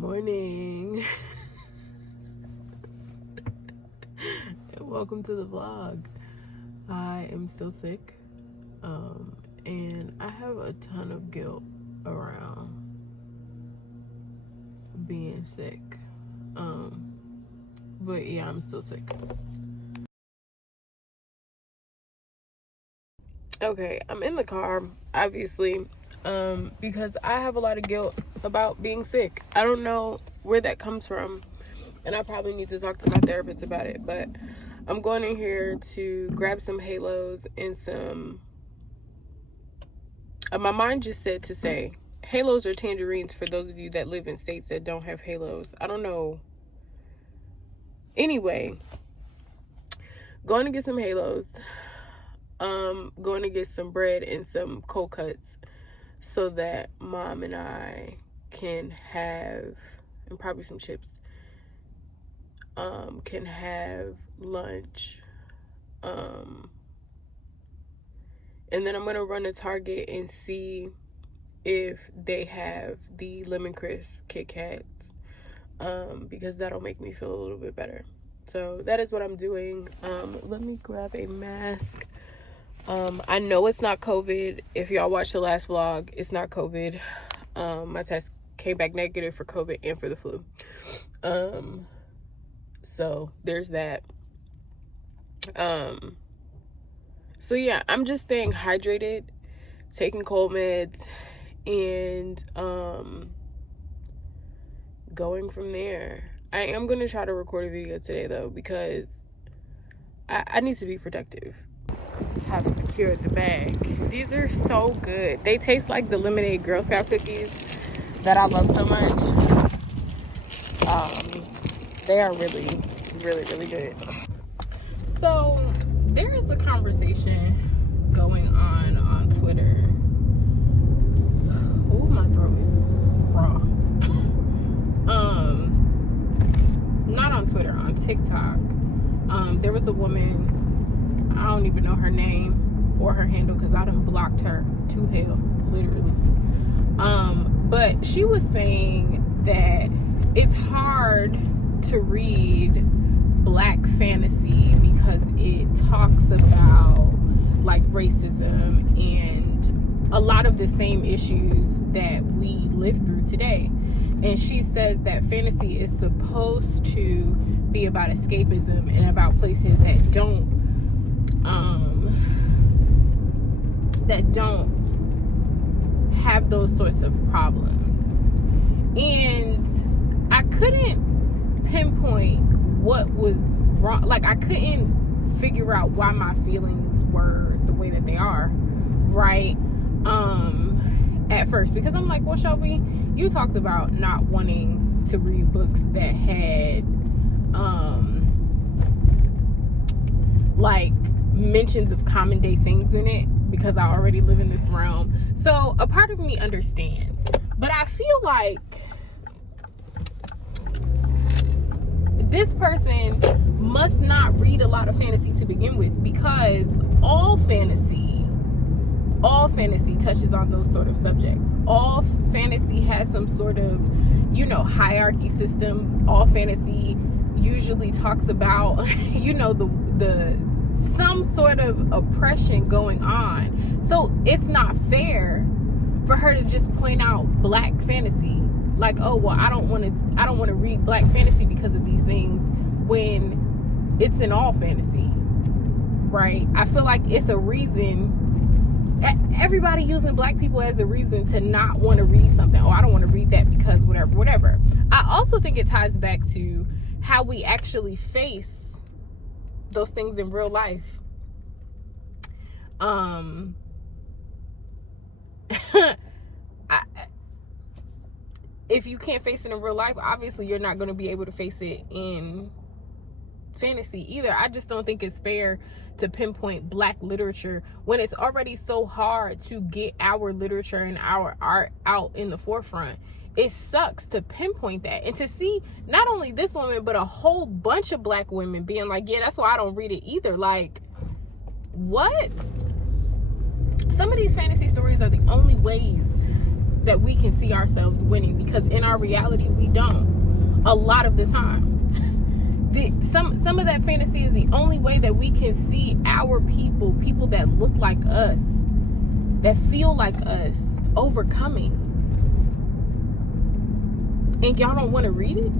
morning. And welcome to the vlog. I am still sick, and I have a ton of guilt around being sick. But yeah, I'm still sick. Okay, I'm in the car, obviously, because I have a lot of guilt about being sick. I don't know where that comes from, and I probably need to talk to my therapist about it, but I'm going in here to grab some halos and some, my mind just said to say, halos or tangerines for those of you that live in states that don't have halos. I don't know. Anyway, going to get some halos. Going to get some bread and some cold cuts so that mom and I can have, and probably some chips, can have lunch. And then I'm going to run to Target and see if they have the lemon crisp Kit Kats, because that'll make me feel a little bit better. So that is what I'm doing. Let me grab a mask. I know it's not COVID. If y'all watched the last vlog, it's not COVID. My test came back negative for COVID and for the flu. So there's that. So yeah, I'm just staying hydrated, taking cold meds, and going from there. I am going to try to record a video today though, because I need to be productive. Have secured the bag. These are so good. They taste like the lemonade Girl Scout cookies that I love so much. They are really, really, really good. So there is a conversation going on Twitter. Oh, my throat is raw. Not on Twitter, on TikTok. There was a woman, I don't even know her name or her handle because I done blocked her to hell, literally. But she was saying that it's hard to read Black fantasy because it talks about like racism and a lot of the same issues that we live through today. And she says that fantasy is supposed to be about escapism and about places that don't have those sorts of problems. And I couldn't pinpoint what was wrong. Like, I couldn't figure out why my feelings were the way that they are, right? At first, because I'm like, well, Shelby, you talked about not wanting to read books that had like mentions of common day things in it, because I already live in this realm. So a part of me understands, but I feel like this person must not read a lot of fantasy to begin with, because all fantasy touches on those sort of subjects. All fantasy has some sort of, hierarchy system. All fantasy usually talks about, the some sort of oppression going on. So it's not fair for her to just point out Black fantasy, like, oh well, I don't want to read Black fantasy because of these things, when it's in all fantasy, right? I feel like it's a reason. Everybody using Black people as a reason to not want to read something. Oh, I don't want to read that because whatever. I also think it ties back to how we actually face those things in real life. If you can't face it in real life, obviously you're not going to be able to face it in fantasy either. I just don't think it's fair to pinpoint Black literature when it's already so hard to get our literature and our art out in the forefront. It sucks to pinpoint that, and to see not only this woman but a whole bunch of Black women being like, yeah, that's why I don't read it either. Like, what? Some of these fantasy stories are the only ways that we can see ourselves winning, because in our reality we don't a lot of the time. Some of that fantasy is the only way that we can see our people that look like us, that feel like us, overcoming. And y'all don't want to read it?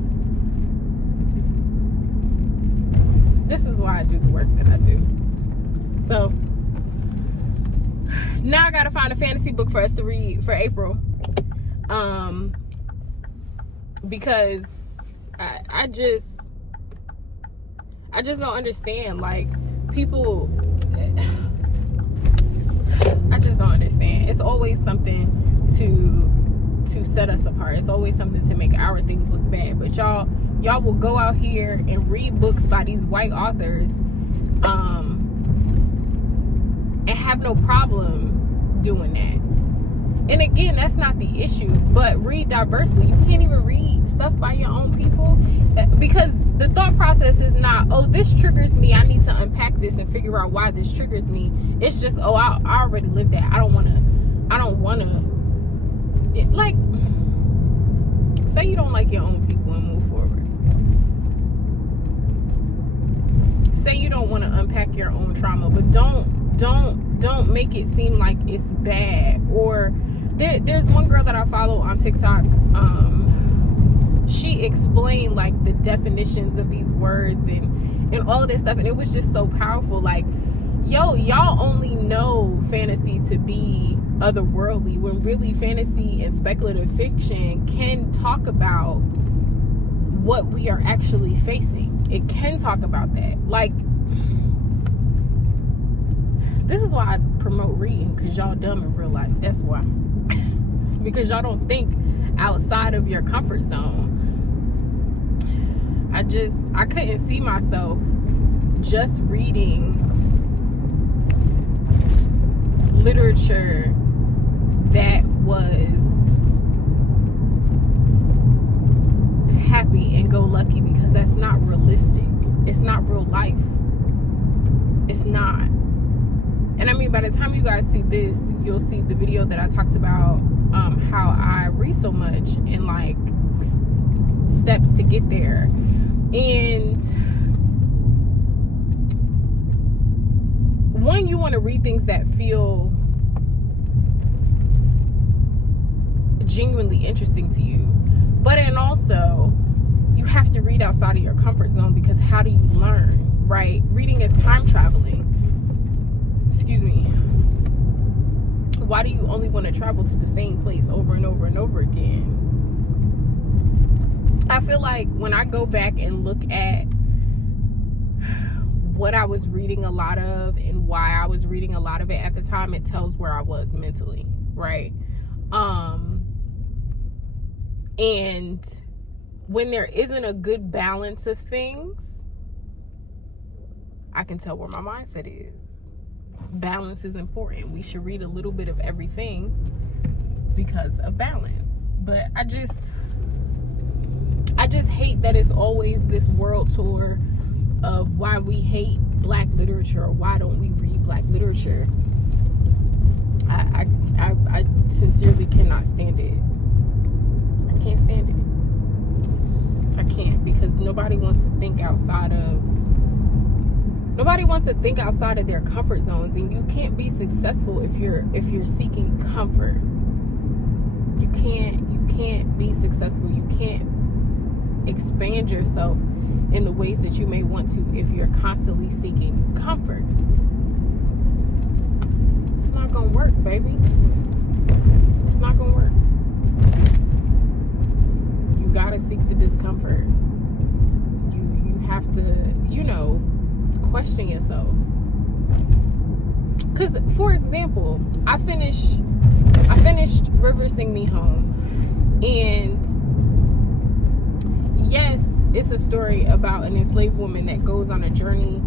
This is why I do the work that I do. So now I gotta find a fantasy book for us to read for April, because I just don't understand, like, people. I just don't understand. It's always something to set us apart. It's always something to make our things look bad. But y'all will go out here and read books by these white authors, and have no problem doing that. And again, that's not the issue, but read diversely. You can't even read stuff by your own people, because the thought process is not, oh, this triggers me, I need to unpack this and figure out why this triggers me. It's just, oh, I already lived that. I don't want to, like, say you don't like your own people and move forward. Say you don't want to unpack your own trauma, but don't make it seem like it's bad. Or there's one girl that I follow on TikTok. She explained, like, the definitions of these words and all of this stuff, and it was just so powerful. Like, y'all only know fantasy to be otherworldly, when really fantasy and speculative fiction can talk about what we are actually facing. It can talk about that. Like, this is why I promote reading, because y'all dumb in real life. That's why. Because y'all don't think outside of your comfort zone. I couldn't see myself just reading literature that was happy and go lucky, because that's not realistic. It's not real life. It's not. And I mean, by the time you guys see this, you'll see the video that I talked about, how I read so much and, like, steps to get there. And one, you want to read things that feel genuinely interesting to you, but and also you have to read outside of your comfort zone, because how do you learn, right? Reading is time traveling. Excuse me. Why do you only want to travel to the same place over and over and over again? I feel like when I go back and look at what I was reading a lot of and why I was reading a lot of it at the time, it tells where I was mentally, right? And when there isn't a good balance of things, I can tell where my mindset is. Balance is important. We should read a little bit of everything because of balance. But I just hate that it's always this world tour of why we hate black literature, or why don't we read black literature. I sincerely cannot stand it. I can't stand it. I can't, because nobody wants to think outside of their comfort zones, and you can't be successful if you're seeking comfort. You can't be successful. You can't expand yourself in the ways that you may want to if you're constantly seeking comfort. It's not gonna work, baby. It's not gonna work. You gotta seek the discomfort. You have to, question yourself. Because, for example, I finished River Sing Me Home, and yes, it's a story about an enslaved woman that goes on a journey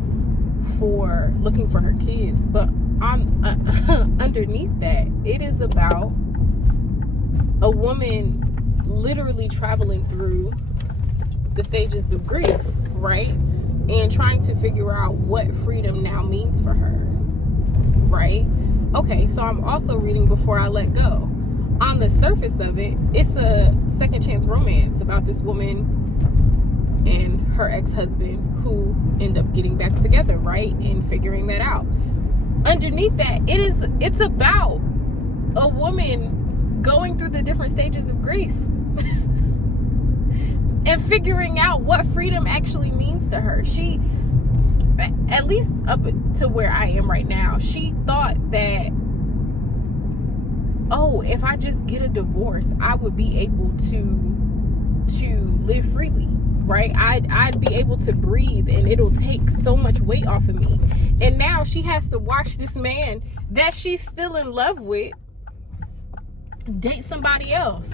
for looking for her kids, but underneath that, it is about a woman literally traveling through the stages of grief, right? And trying to figure out what freedom now means for her, right? Okay, so I'm also reading Before I Let Go. on the surface of it, it's a second chance romance about this woman and her ex-husband who end up getting back together, right? And figuring that out. Underneath that, it's about a woman going through the different stages of grief and figuring out what freedom actually means to her. She, at least up to where I am right now, she thought that, oh, if I just get a divorce, I would be able to live freely, right? I'd be able to breathe and it'll take so much weight off of me. And now she has to watch this man that she's still in love with date somebody else.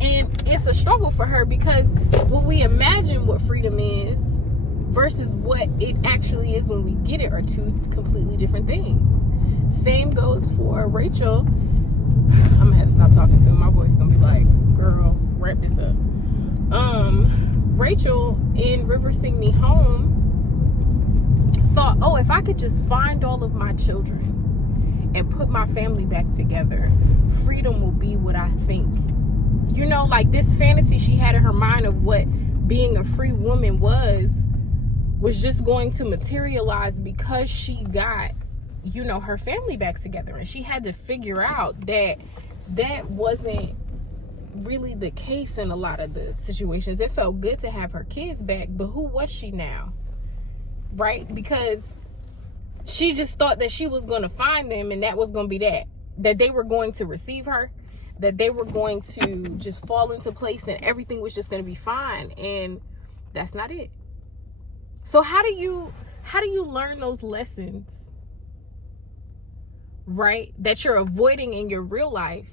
And it's a struggle for her, because when we imagine what freedom is versus what it actually is when we get it are two completely different things. Same goes for Rachel. I'm gonna have to stop talking soon. My voice gonna be like, girl, wrap this up. Rachel in River Sing Me Home thought, oh, if I could just find all of my children and put my family back together, freedom will be what I think. You know, like this fantasy she had in her mind of what being a free woman was just going to materialize because she got, you know, her family back together. And she had to figure out that that wasn't really the case in a lot of the situations. It felt good to have her kids back, but who was she now? Right? Because she just thought that she was going to find them and that was going to be that they were going to receive her, that they were going to just fall into place and everything was just going to be fine. And that's not it. So how do you learn those lessons, right, that you're avoiding in your real life,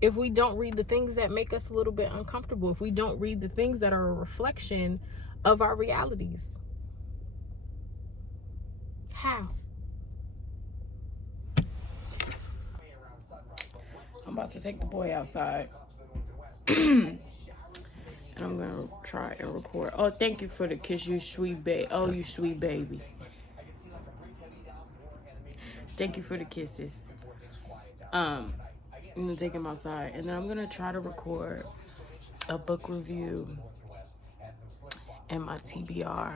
if we don't read the things that make us a little bit uncomfortable, if we don't read the things that are a reflection of our realities? How? I'm about to take the boy outside. And I'm going to try and record. Oh, thank you for the kiss, you sweet baby. Oh, you sweet baby. Thank you for the kisses. I'm going to take him outside. And then I'm going to try to record a book review and my TBR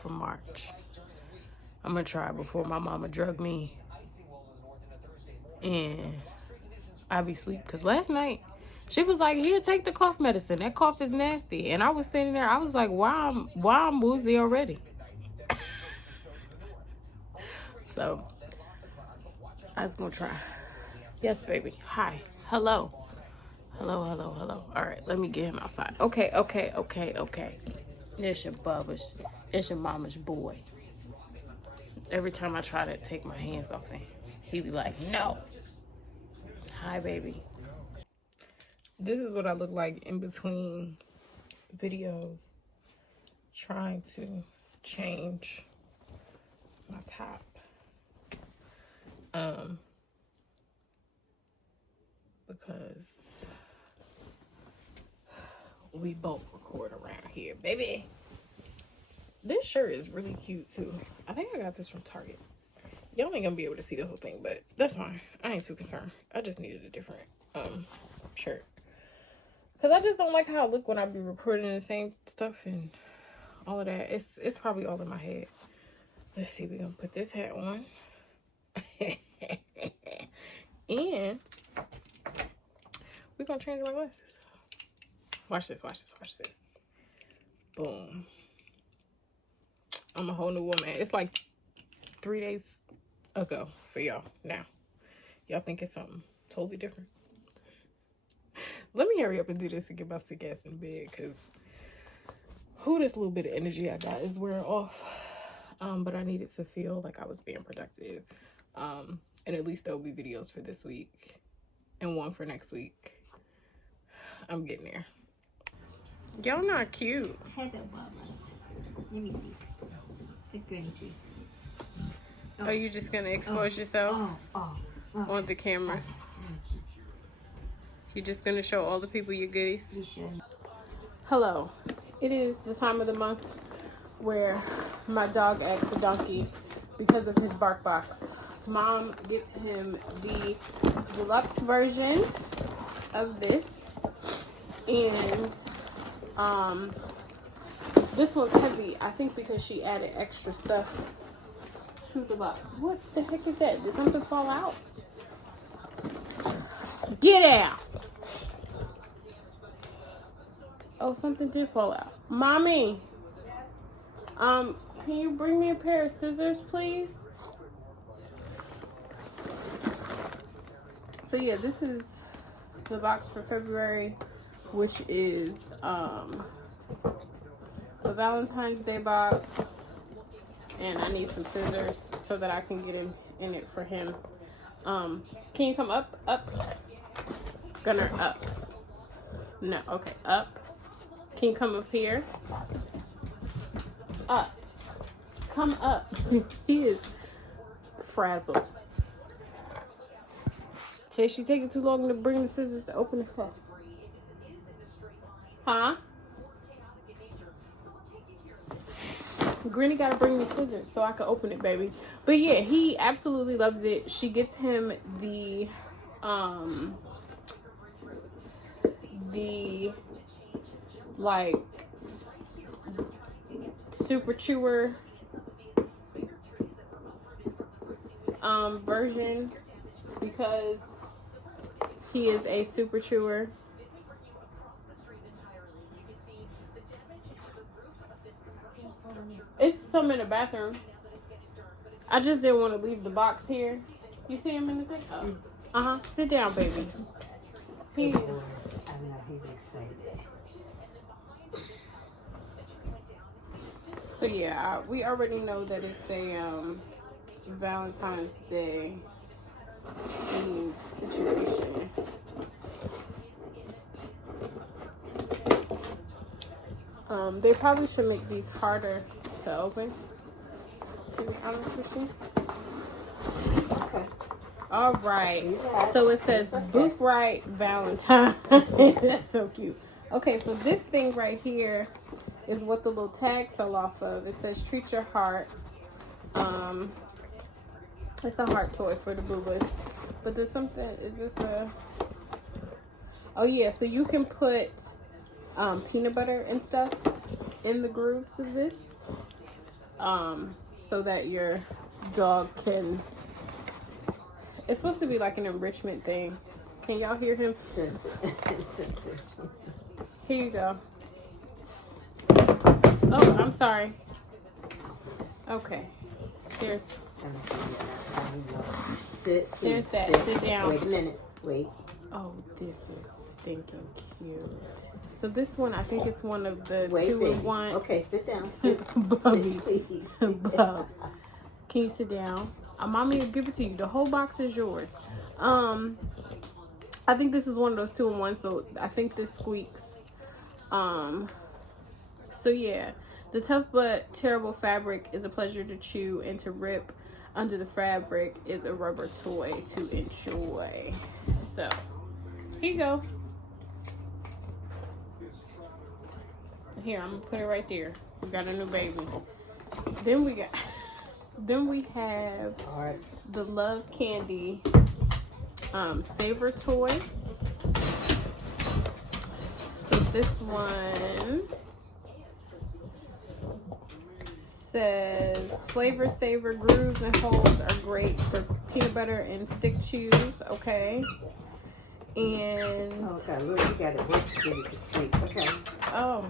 for March. I'm going to try before my mama drug me and I be asleep. Because last night, she was like, here, take the cough medicine. That cough is nasty. And I was sitting there, I was like, why I'm woozy already? So, I was going to try. Yes, baby. Hi. Hello. Hello, hello, hello. All right, let me get him outside. Okay. It's your bubba's. It's your mama's boy. Every time I try to take my hands off him, he be like, no. Hi, baby. This is what I look like in between videos, trying to change my top. Because we both record around here, baby. This shirt is really cute too. I think I got this from Target. Y'all ain't gonna be able to see the whole thing, but that's fine. I ain't too concerned. I just needed a different shirt. Cause I just don't like how I look when I be recording the same stuff and all of that. It's probably all in my head. Let's see, we're gonna put this hat on. And we're gonna change my glasses. Watch this. Boom. I'm a whole new woman. It's like 3 days ago for y'all now. Y'all think it's something totally different. Let me hurry up and do this and get my sick ass in bed, because this little bit of energy I got is wearing off. But I needed to feel like I was being productive. And at least there'll be videos for this week and one for next week. I'm getting there. Y'all not cute. Hello, mamas. Let me see. Let me see. Oh. Are you just gonna expose yourself on the camera? You're just gonna show all the people your goodies? You should. Hello. It is the time of the month where my dog acts a donkey because of his BarkBox Mom gets him the deluxe version of this, and this one's heavy, I think, because she added extra stuff to the box. What the heck is that? Did something fall out? Get out! Oh, something did fall out. Mommy, can you bring me a pair of scissors, please? So yeah, this is the box for February, which is the Valentine's Day box, and I need some scissors so that I can get in it for him. Can you come up? Gunner, up. No, okay, up. Can you come up here? Up. Come up. He is frazzled. Say she taking too long to bring the scissors to open this cup. Huh? Granny gotta bring me scissors so I can open it, baby. But yeah, he absolutely loves it. She gets him the like super chewer version because he is a super chewer. It's some in the bathroom. I just didn't want to leave the box here. You see him in the thing? Oh. Sit down, baby. I know he's excited. So yeah, we already know that it's a Valentine's Day situation. They probably should make these harder to open, to be honest with you. Okay. All right. Relax. So it says okay. Book Right Valentine. That's so cute. Okay, so this thing right here is what the little tag fell off of. It says Treat Your Heart. It's a heart toy for the boobas. But there's something, is this a... Oh yeah, so you can put peanut butter and stuff in the grooves of this. So that your dog can... It's supposed to be like an enrichment thing. Can y'all hear him? Sensor. Here you go. Oh, I'm sorry. Okay. There's... Sit. There's that. Sit down. Wait a minute. Wait. Oh, this is stinking cute. So this one, I think it's one of the Wait, 2-in-1. Okay, sit down. Sit, Bubby. sit please. Bub. Can you sit down? Mommy will give it to you. The whole box is yours. I think this is one of those 2-in-1, so I think this squeaks. So yeah, the tough but terrible fabric is a pleasure to chew and to rip. Under the fabric is a rubber toy to enjoy. So here you go. Here, I'm gonna put it right there. We got a new baby. Then we have the Love Candy Savor toy. So this one says Flavor Saver grooves and holes are great for peanut butter and stick chews. Okay. And okay, look, you got it. Get it to sleep. Okay. Oh,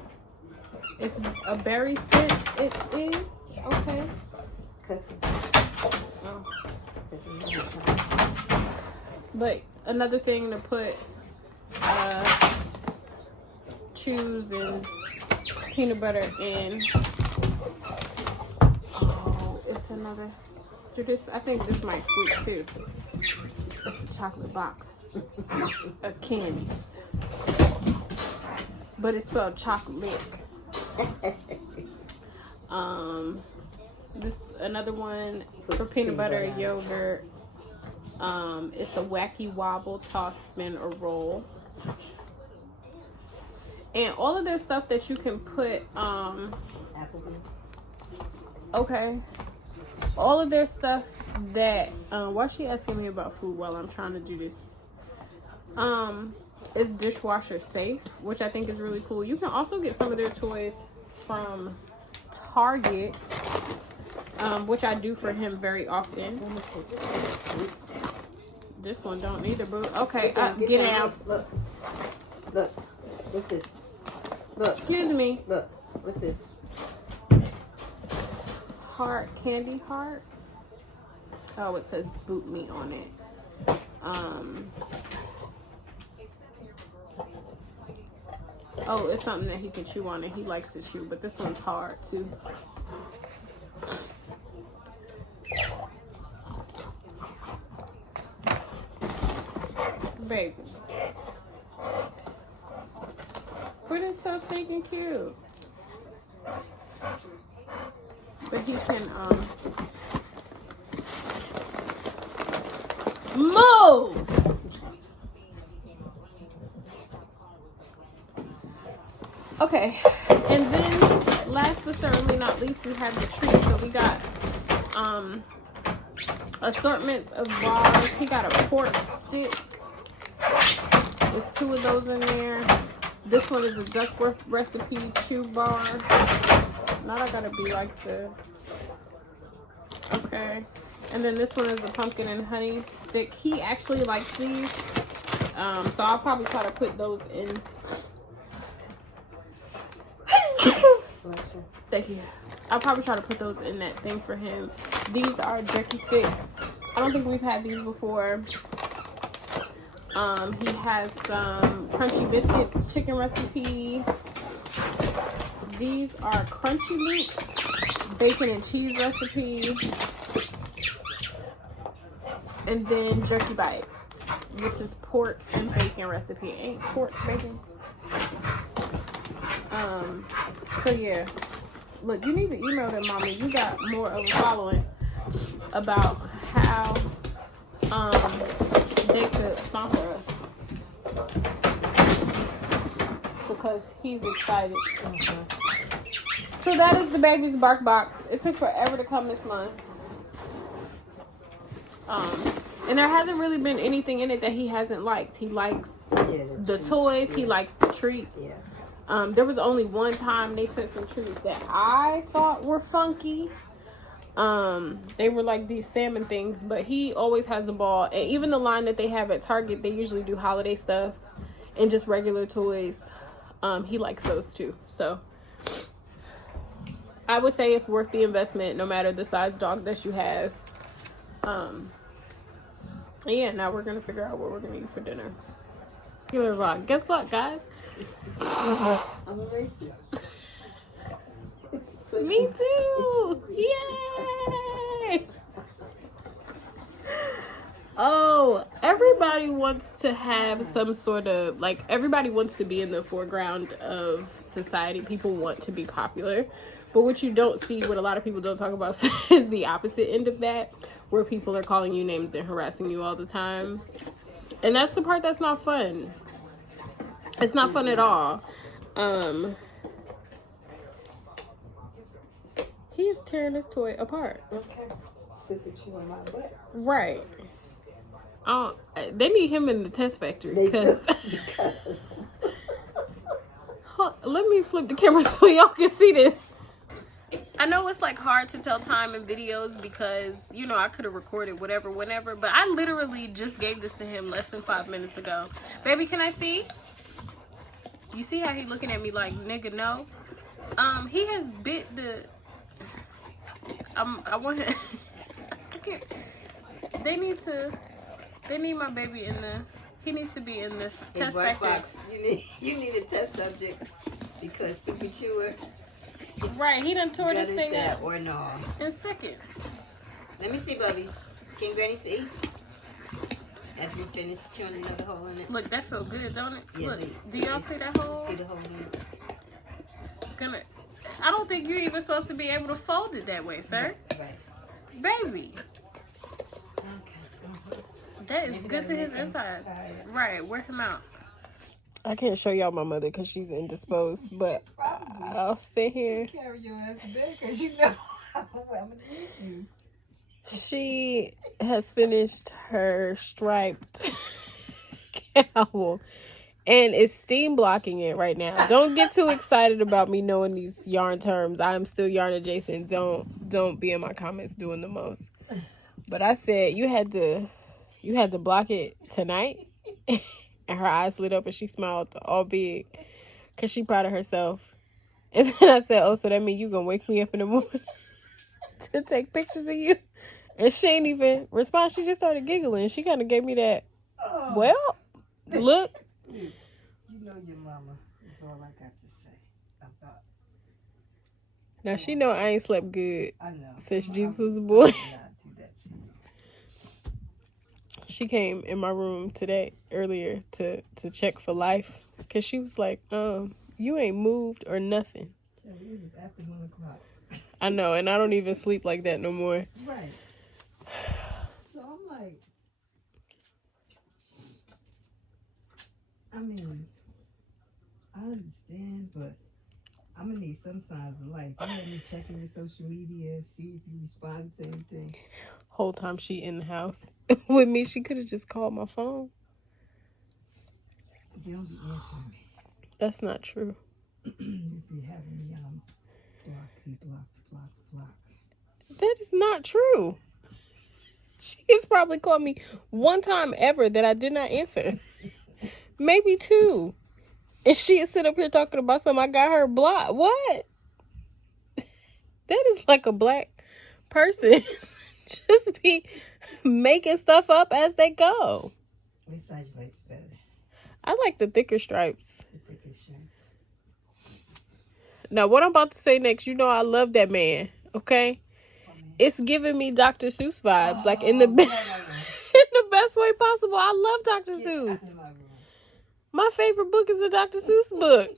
it's a berry scent. It is okay. Oh. But another thing to put chews and peanut butter in. Oh, it's another. I think this might squeak too. It's a chocolate box of candies, but it's spelled chocolate. This another one for peanut butter, yogurt. It's a wacky wobble, toss, spin, or roll. And all of their stuff that you can put, okay. All of their stuff that why is she asking me about food while I'm trying to do this? It's dishwasher safe, which I think is really cool. You can also get some of their toys from Target, which I do for him very often. This one don't either, boo. Okay, get out. Look. What's this? Look. Excuse me. Look. What's this? Heart, candy heart. Oh, it says boot me on it. Oh, it's something that he can chew on, and he likes to chew, but this one's hard too. Baby, but it's so stinking cute. But he can move. Okay, and then last but certainly not least, we have the treats. So we got assortments of bars. He got a pork stick. There's 2 of those in there. This one is a Duckworth recipe chew bar. Now I gotta be like the okay. And then this one is a pumpkin and honey stick. He actually likes these. So I'll probably try to put those in. Thank you. I'll probably try to put those in that thing for him. These are jerky sticks. I don't think we've had these before. He has some crunchy biscuits, chicken recipe. These are crunchy meats, bacon and cheese recipe. And then jerky bite. This is pork and bacon recipe. Ain't pork, bacon. So yeah. Look, you need to email them, mommy. You got more of a following about how they could sponsor us. Because he's excited. So that is the baby's BarkBox. It took forever to come this month. And there hasn't really been anything in it that he hasn't liked. He likes the toys. He likes the treats. Yeah. There was only one time they sent some treats that I thought were funky. They were like these salmon things, but he always has a ball. And even the line that they have at Target, they usually do holiday stuff and just regular toys. He likes those too. So I would say it's worth the investment no matter the size dog that you have. Yeah, now we're gonna figure out what we're gonna eat for dinner. Guess what, guys? I'm a racist. Me too! Yay! Oh, everybody wants to have some sort of, like, everybody wants to be in the foreground of society. People want to be popular. But what you don't see, what a lot of people don't talk about, is the opposite end of that, where people are calling you names and harassing you all the time. And that's the part that's not fun. It's not fun at all. He is tearing his toy apart. Okay. Super chewing my butt. Right. They need him in the test factory. Because let me flip the camera so y'all can see this. I know it's like hard to tell time in videos because, you know, I could have recorded whatever, whenever, but I literally just gave this to him less than 5 minutes ago. Baby, can I see? You see how he looking at me like, nigga, no? He has bit the... I want him... I can't... They need my baby in the... He needs to be in this test factory. You need a test subject because Super Chewer... Right, he done tore this thing up. Or no. In seconds. Let me see, Bubbies. Can Granny see? After you finish chewing another hole in it. Look, that feel good, don't it? Yeah, look, do y'all see that hole? See the hole in it. I don't think you're even supposed to be able to fold it that way, sir. Right. Baby. Okay. Mm-hmm. That is good to his insides. Right, wear him out. I can't show y'all my mother because she's indisposed, but I'll stay here. Carry your ass back because you know I'm going to need you. She has finished her striped cowl and is steam blocking it right now. Don't get too excited about me knowing these yarn terms. I'm still yarn adjacent. Don't be in my comments doing the most. But I said you had to block it tonight. And her eyes lit up and she smiled all big because she proud of herself. And then I said, oh, so that means you gonna wake me up in the morning to take pictures of you? And she ain't even respond. She just started giggling. She kind of gave me that, well, look. You know your mama. That's all I got to say about. Now she know I ain't slept good I know. since Jesus was born. I not do that to you. She came in my room earlier to check for life. Because she was like, you ain't moved or nothing. It was after 1 o'clock. I know, and I don't even sleep like that no more. Right. So I'm like, I mean, I understand, but I'm gonna need some signs of life. You have me checking your social media, see if you respond to anything. Whole time she in the house with me, she could have just called my phone. You don't be answering me. That's not true. If you have me block. That is not true. She's probably called me one time ever that I did not answer. Maybe 2. And she sit up here talking about something I got her blocked. What? That is like a black person. Just be making stuff up as they go. Which size you like's better? I like the thicker stripes. The thicker stripes. Now, what I'm about to say next, you know I love that man, okay? It's giving me Dr. Seuss vibes, like in the in the best way possible. I love Dr. Seuss. My favorite book is a Dr. Seuss book.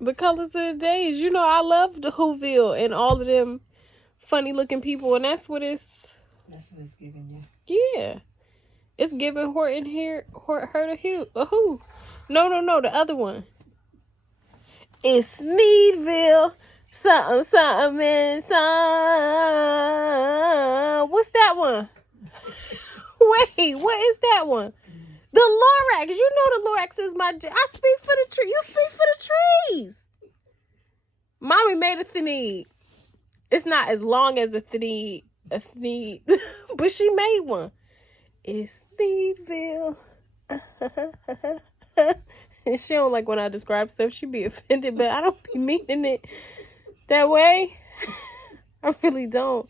The Colors of the Days. You know I love the Whoville and all of them funny looking people, and that's what it's giving you. Yeah. It's giving Horton here, her to who? No, the other one. It's Needville, something and some. What's that one? Wait, what is that one? The Lorax. You know the Lorax is my... I speak for the tree. You speak for the trees. Mommy made a Thneed. It's not as long as a Thneed, but she made one. It's Needville. And she don't like when I describe stuff. She be offended, but I don't be meaning it that way. I really don't.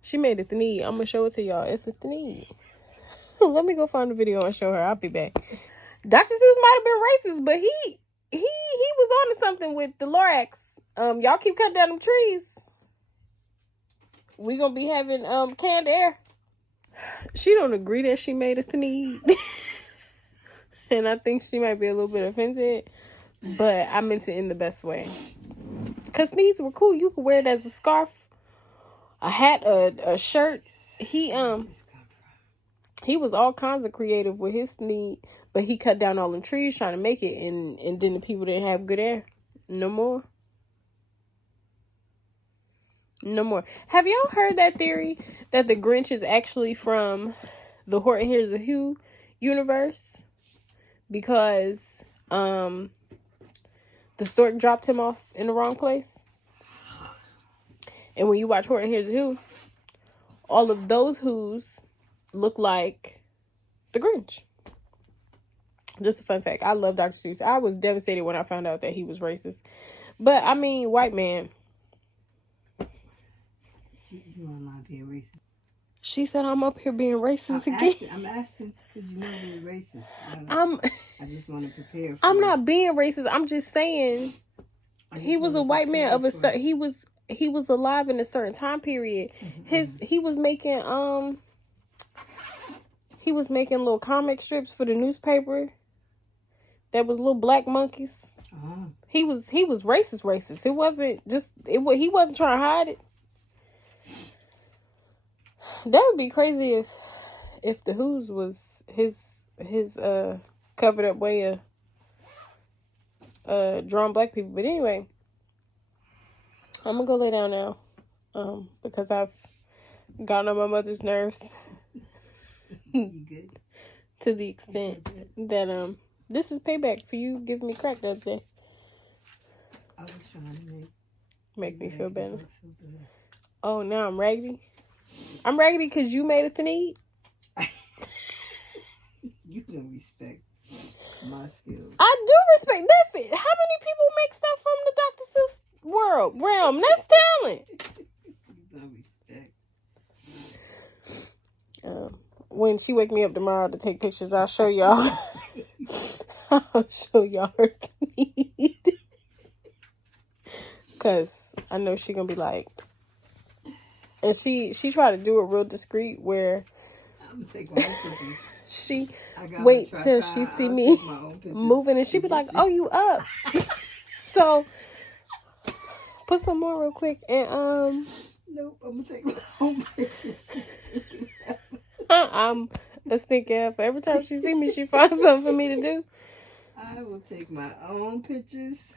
She made a Thneed. I'm going to show it to y'all. It's a Thneed. Let me go find the video and show her. I'll be back. Dr. Seuss might have been racist, but he was on to something with the Lorax. Y'all keep cutting down them trees. We gonna be having canned air. She don't agree that she made a Thneed. And I think she might be a little bit offended. But I meant it in the best way. Because Thneeds were cool. You could wear it as a scarf, a hat, a shirt. He was all kinds of creative with his Thneed. But he cut down all them trees trying to make it. And then the people didn't have good air. No more. No more. Have y'all heard that theory that the Grinch is actually from the Horton Hears a Who universe? Because the stork dropped him off in the wrong place. And when you watch Horton Hears a Who, all of those Who's look like the Grinch. Just a fun fact. I love Dr. Seuss. I was devastated when I found out that he was racist. But, I mean, white man. You don't mind being racist. She said I'm up here being racist again. I'm asking because you know being racist. I just want to prepare. I'm not being racist. I'm just saying he was a white man of a certain. He was alive in a certain time period. He was making little comic strips for the newspaper. That was little black monkeys. He was racist. It wasn't just he wasn't trying to hide it. That would be crazy if the Who's was his covered up way of drawing black people. But anyway, I'm gonna go lay down now. because I've gotten on my mother's nerves You good? to the extent that this is payback for you giving me crack the other day. I was trying to Make me feel better. feel better. Oh, now I'm raggedy. I'm raggedy because you made a thneed. You can respect my skills. I do respect. That's it. How many people make stuff from the Dr. Seuss realm? That's talent. You can respect. When she wake me up tomorrow to take pictures, I'll show y'all. I'll show y'all her thneed. Because I know she gonna be like, and she tried to do it real discreet where I'm gonna take my own pictures. she I got wait my till tripod. she see I'll me take my own pictures. moving, and she be like, "Oh, you up?" So put some more real quick, and Nope, I'm gonna take my own pictures. I'm a stink ass. Every time she see me, she finds something for me to do. I will take my own pictures.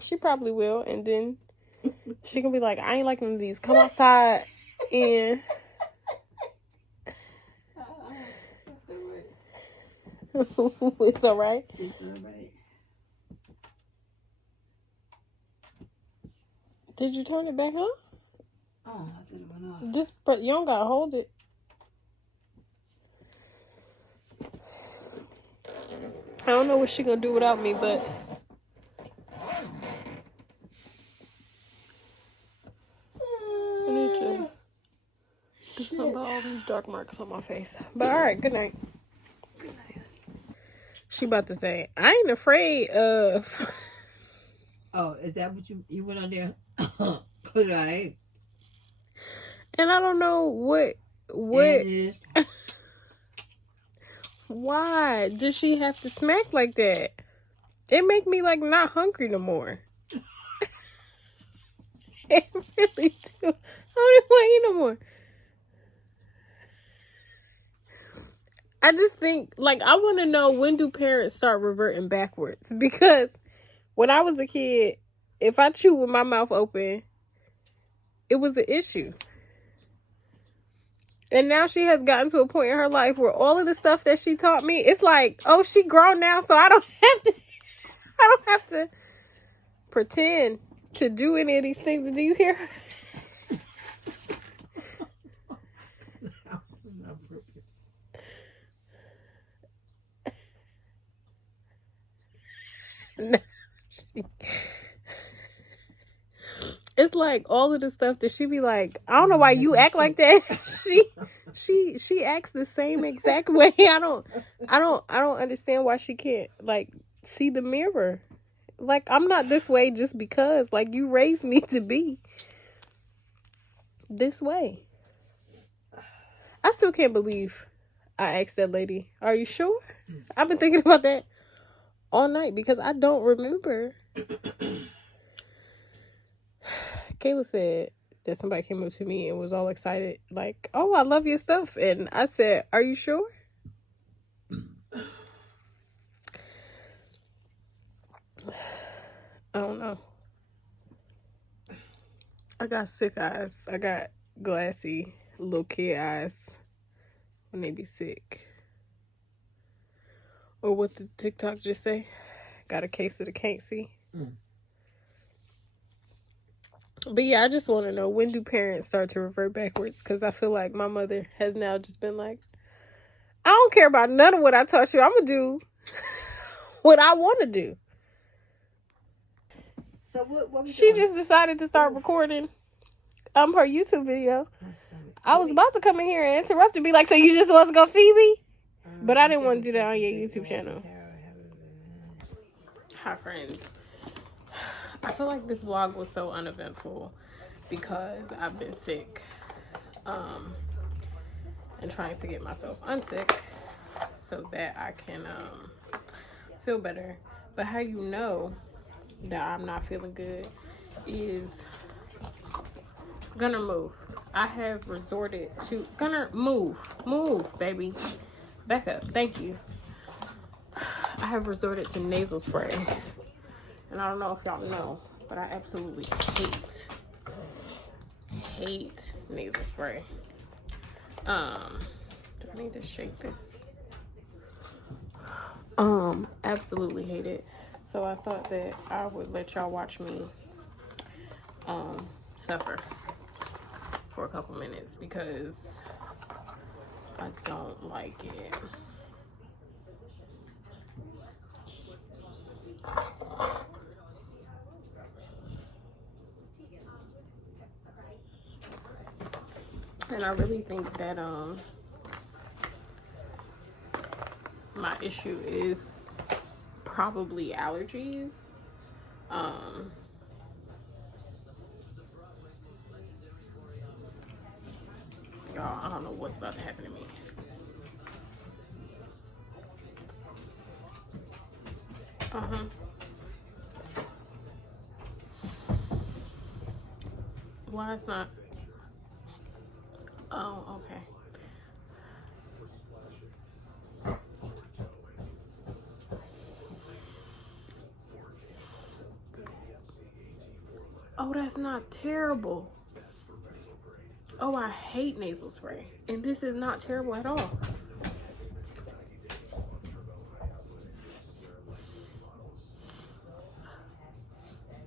She probably will, and then she gonna be like, "I ain't like none of these. Come outside." And it's all right. It's all right. Did you turn it back on? Oh, I thought it went off. Just, but you don't gotta hold it. I don't know what she gonna do without me, but I need to do something about all these dark marks on my face. But all right, good night. Good night. She about to say, I ain't afraid of. Oh, is that what you went on there? Cause I ain't. And I don't know what. It is. Why does she have to smack like that? It make me like not hungry no more. It really do. I don't even want to eat no more. I just think, like, I want to know, when do parents start reverting backwards? Because when I was a kid, if I chew with my mouth open, it was an issue. And now she has gotten to a point in her life where all of the stuff that she taught me, it's like, oh, she grown now, so I don't have to pretend to do any of these things. Do you hear? No, it's like all of the stuff that she be like, I don't know why you act like that. She acts the same exact way. I don't understand why she can't like see the mirror. Like, I'm not this way just because, like, you raised me to be this way. I still can't believe I asked that lady, are you sure? I've been thinking about that all night because I don't remember. Kayla said that somebody came up to me and was all excited, like, oh, I love your stuff. And I said, are you sure? I don't know. I got sick eyes. I got glassy little kid eyes when they be sick. Or what did TikTok just say? Got a case of the can't see. But yeah, I just want to know, when do parents start to revert backwards? Because I feel like my mother has now just been like, I don't care about none of what I taught you. I'm going to do what I want to do. So what we She doing? just decided to start recording her YouTube video. I was about to come in here and interrupt and be like, so you just wasn't going to feed me? But I didn't want to do that on your YouTube channel. Hi, friends. I feel like this vlog was so uneventful because I've been sick and trying to get myself unsick so that I can feel better. But how you know that I'm not feeling good is Gunner, move. I have resorted to Gunner, move, baby, back up. Thank you. I have resorted to nasal spray, and I don't know if y'all know, but I absolutely hate nasal spray. Do I need to shake this? Absolutely hate it. So I thought that I would let y'all watch me suffer for a couple minutes because I don't like it. And I really think that my issue is probably allergies. Y'all, I don't know what's about to happen to me. Why it's not? Oh, okay. Oh, that's not terrible. Oh, I hate nasal spray. And this is not terrible at all.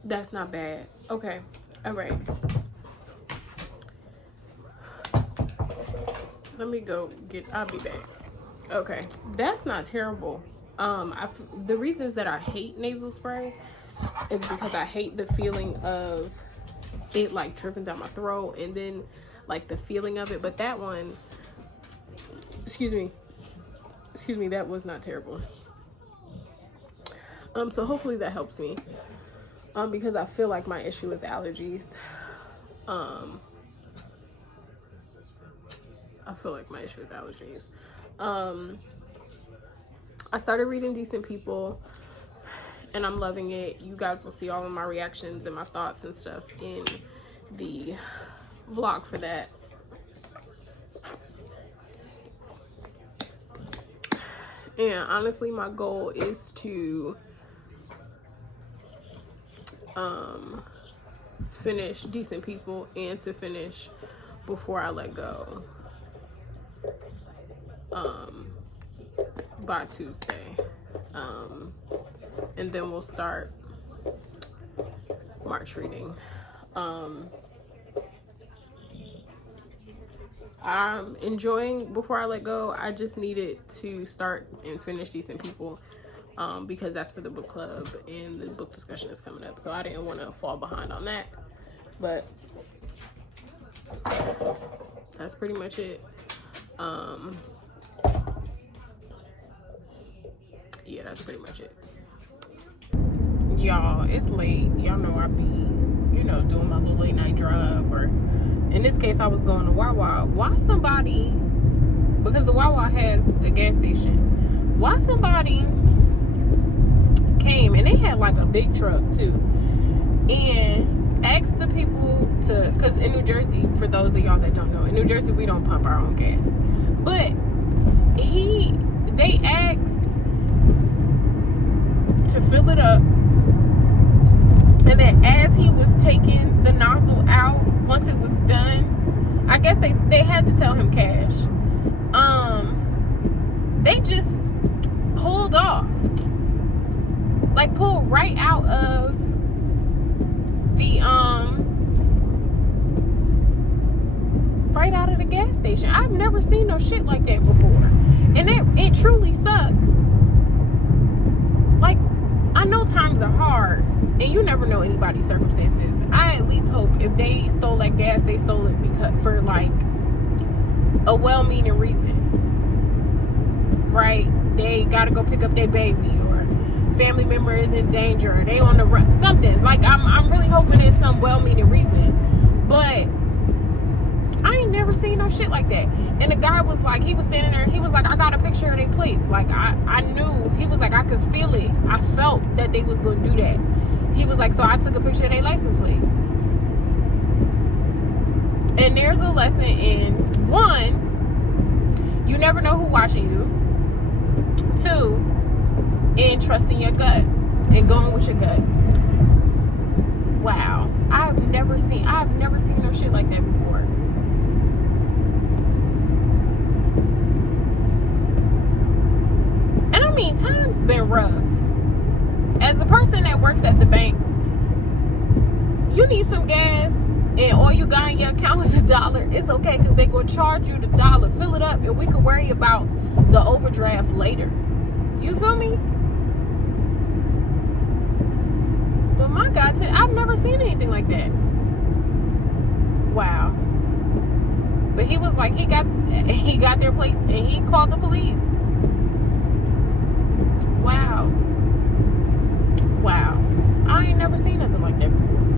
That's not bad. Okay. All right. Let me go get, I'll be back. Okay. That's not terrible. The reasons that I hate nasal spray is because I hate the feeling of it like dripping down my throat and then like the feeling of it. But that one, excuse me, that was not terrible. So hopefully that helps me. Because I feel like my issue is allergies. I feel like my issue is allergies. I started reading Decent People and I'm loving it. You guys will see all of my reactions and my thoughts and stuff in the vlog for that. And honestly, my goal is to finish Decent People and to finish Before I Let Go by Tuesday, and then we'll start March reading. I'm enjoying Before I Let Go. I just needed to start and finish Decent People because that's for the book club and the book discussion is coming up, so I didn't want to fall behind on that. But that's pretty much it. Yeah, that's pretty much it. Y'all, it's late. Y'all know I be, doing my little late night drive, or in this case I was going to Wawa. Why somebody, because the Wawa has a gas station, why somebody came and they had like a big truck too and asked the people to, because in New Jersey, for those of y'all that don't know, in New Jersey we don't pump our own gas, but they asked to fill it up, and then as he was taking the nozzle out, once it was done, I guess they had to tell him cash. They just pulled off, like pulled right out of the right out of the gas station. I've never seen no shit like that before, and it truly sucks. Like, I know times are hard and you never know anybody's circumstances. I at least hope if they stole that gas, they stole it because for like a well-meaning reason, right? They gotta go pick up their baby, or family member is in danger, or they on the run, something. Like, I'm really hoping it's some well-meaning reason, but I ain't never seen no shit like that. And the guy was like, he was standing there and he was like, I got a picture of their plates. Like, I knew, he was like, I could feel it. I felt that they was gonna do that. He was like, so I took a picture of their license plate. And there's a lesson in, 1, you never know who's watching you. 2, in trusting your gut and going with your gut. Wow. I've never seen no shit like that before. And I mean, times been rough. As a person that works at the bank, you need some gas and all you got in your account is $1. It's okay, because they gonna charge you the $1. Fill it up and we can worry about the overdraft later. You feel me? But my God, I've never seen anything like that. Wow. But he was like, he got their plates and he called the police. Wow. Wow. I ain't never seen nothing like that before.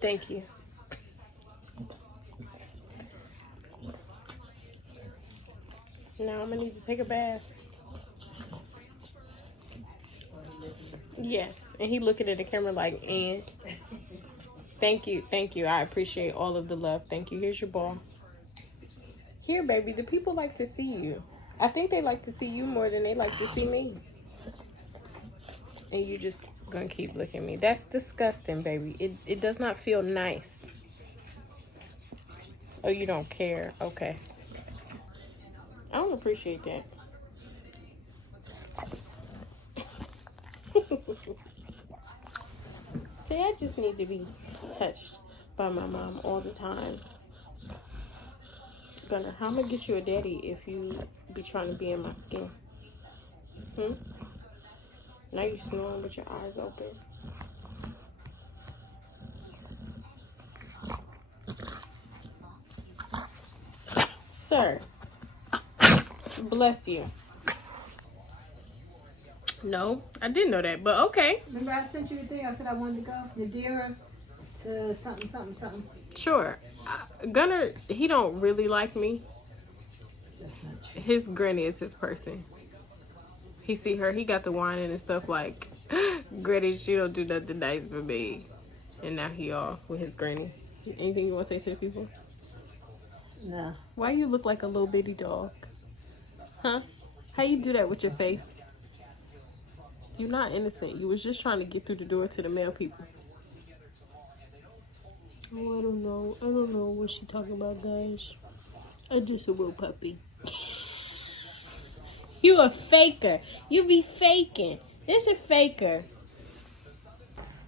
Thank you. Now I'm gonna need to take a bath. Yes. And he looking at the camera like, and thank you. I appreciate all of the love. Thank you. Here's your ball. Here, baby. The people like to see you. I think they like to see you more than they like to see me. And you just gonna keep looking at me. That's disgusting, baby. It does not feel nice. Oh, you don't care. Okay. I don't appreciate that. See, I just need to be touched by my mom all the time. Gunner, how am I gonna get you a daddy if you be trying to be in my skin? Now you snoring with your eyes open. Sir, bless you. No, I didn't know that, but okay. Remember I sent you the thing? I said I wanted to go. Nadira to something. Sure. Gunner, he don't really like me. That's not true. His granny is his person. He see her, he got the whining and stuff like, Granny, she don't do nothing nice for me. And now he off with his granny. Anything you want to say to the people? No. Why you look like a little bitty dog? Huh? How you do that with your face? You're not innocent. You was just trying to get through the door to the male people. Oh, I don't know what she talking about, guys. I'm just a little puppy. You a faker. You be faking. This a faker.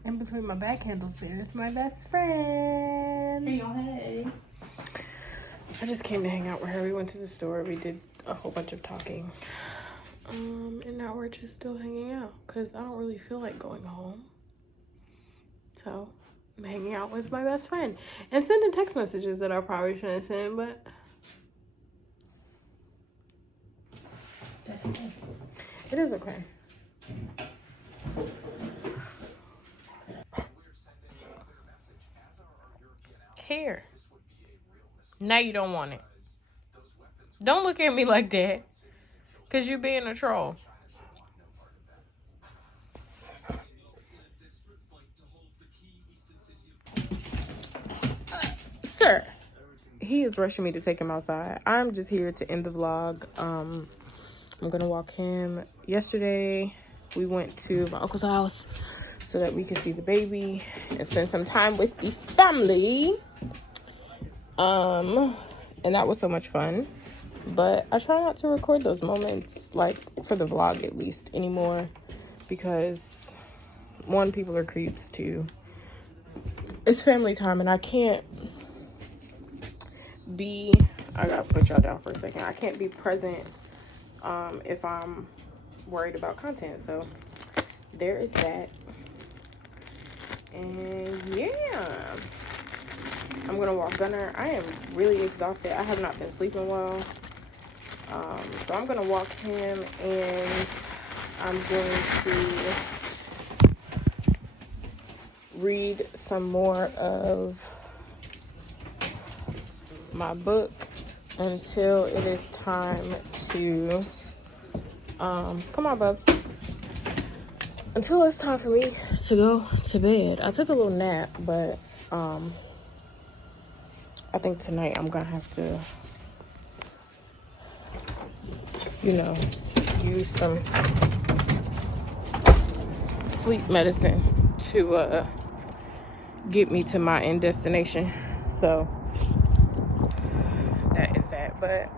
In between my back handles there is my best friend. Hey, y'all, hey. I just came to hang out with her. We went to the store. We did a whole bunch of talking. And now we're just still hanging out because I don't really feel like going home. So I'm hanging out with my best friend and sending text messages that I probably shouldn't send, but That's okay. it is okay. Here. Now you don't want it. Don't look at me like that. Because you're being a troll. Sir. He is rushing me to take him outside. I'm just here to end the vlog. I'm going to walk him. Yesterday, we went to my uncle's house so that we could see the baby and spend some time with the family. And that was so much fun. But I try not to record those moments, like, for the vlog at least, anymore. Because, one, people are creeps, two, it's family time, and I can't be, I gotta put y'all down for a second. I can't be present if I'm worried about content. So, there is that. And, yeah. I'm gonna walk Gunner. I am really exhausted. I have not been sleeping well. So I'm gonna walk him and I'm going to read some more of my book until it is time to come on, bubs. Until it's time for me to go to bed. I took a little nap, but I think tonight I'm gonna have to, you know, use some sleep medicine to get me to my end destination. So that is that. But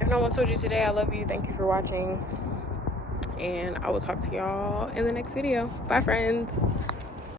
if no one told you today, I love you. Thank you for watching, and I will talk to y'all in the next video. Bye, friends.